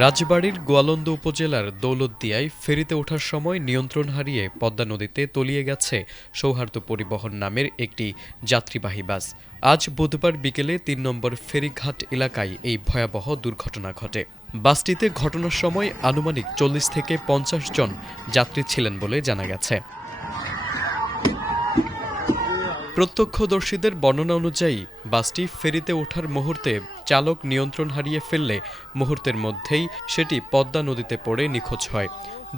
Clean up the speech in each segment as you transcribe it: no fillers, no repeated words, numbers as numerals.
রাজবাড়ীর গোয়ালন্দ উপজেলার দৌলতদিয়ায় ফেরিতে ওঠার সময় নিয়ন্ত্রণ হারিয়ে পদ্মা নদীতে তলিয়ে গেছে সৌহার্দ্য পরিবহন নামের একটি যাত্রীবাহী বাস। আজ বুধবার বিকেলে ৩ নম্বর ফেরিঘাট এলাকায় এই ভয়াবহ দুর্ঘটনা ঘটে। বাসটিতে ঘটনার সময় আনুমানিক ৪০ থেকে ৫০ জন যাত্রী ছিলেন বলে জানা গেছে। প্রত্যক্ষদর্শীদের বর্ণনা অনুযায়ী বাসটি ফেরিতে ওঠার মুহূর্তে চালক নিয়ন্ত্রণ হারিয়ে ফেললে মুহূর্তের মধ্যেই সেটি পদ্মা নদীতে পড়ে নিখোঁজ হয়।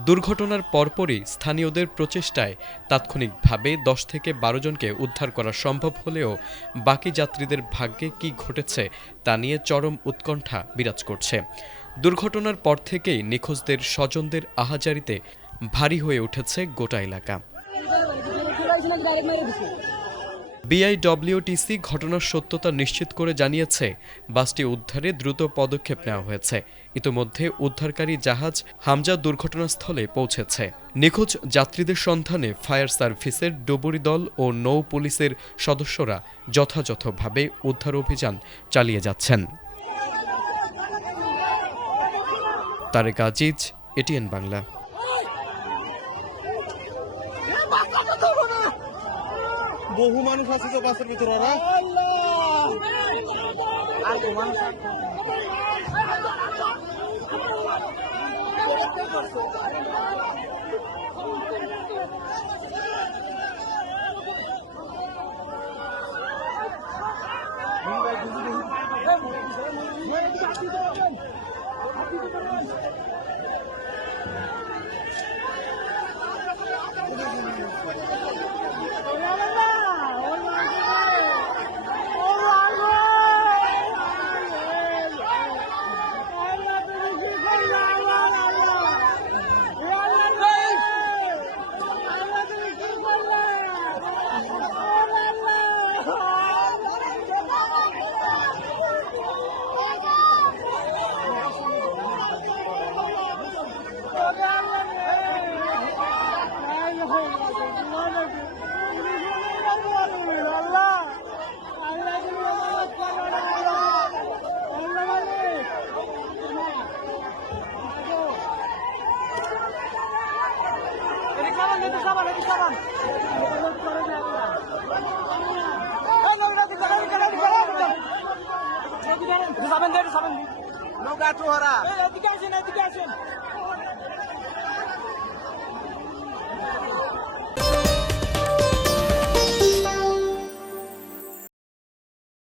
দুর্ঘটনার পরপরই স্থানীয়দের প্রচেষ্টায় তাৎক্ষণিকভাবে ১০ থেকে ১২ জনকে উদ্ধার করা সম্ভব হলেও বাকি যাত্রীদের ভাগ্যে কী ঘটেছে তা নিয়ে চরম উৎকণ্ঠা বিরাজ করছে। দুর্ঘটনার পর থেকেই নিখোঁজদের স্বজনদের আহাজারিতে ভারী হয়ে উঠেছে গোটা এলাকা। বিআইডব্লিউটিসি ঘটনার সত্যতা নিশ্চিত করে জানিয়েছে, বাসটি উদ্ধারে দ্রুত পদক্ষেপ নেওয়া হয়েছে। ইতোমধ্যে উদ্ধারকারী জাহাজ হামজা দুর্ঘটনাস্থলে পৌঁছেছে। নিখোঁজ যাত্রীদের সন্ধানে ফায়ার সার্ভিসের ডুবুরি দল ও নৌ পুলিশের সদস্যরা যথাযথভাবে উদ্ধার অভিযান চালিয়ে যাচ্ছেন। তারেক আজিজ, এটিএন বাংলা। বহু মানুষ আছে তো বাসের ভিতরে। নৌকা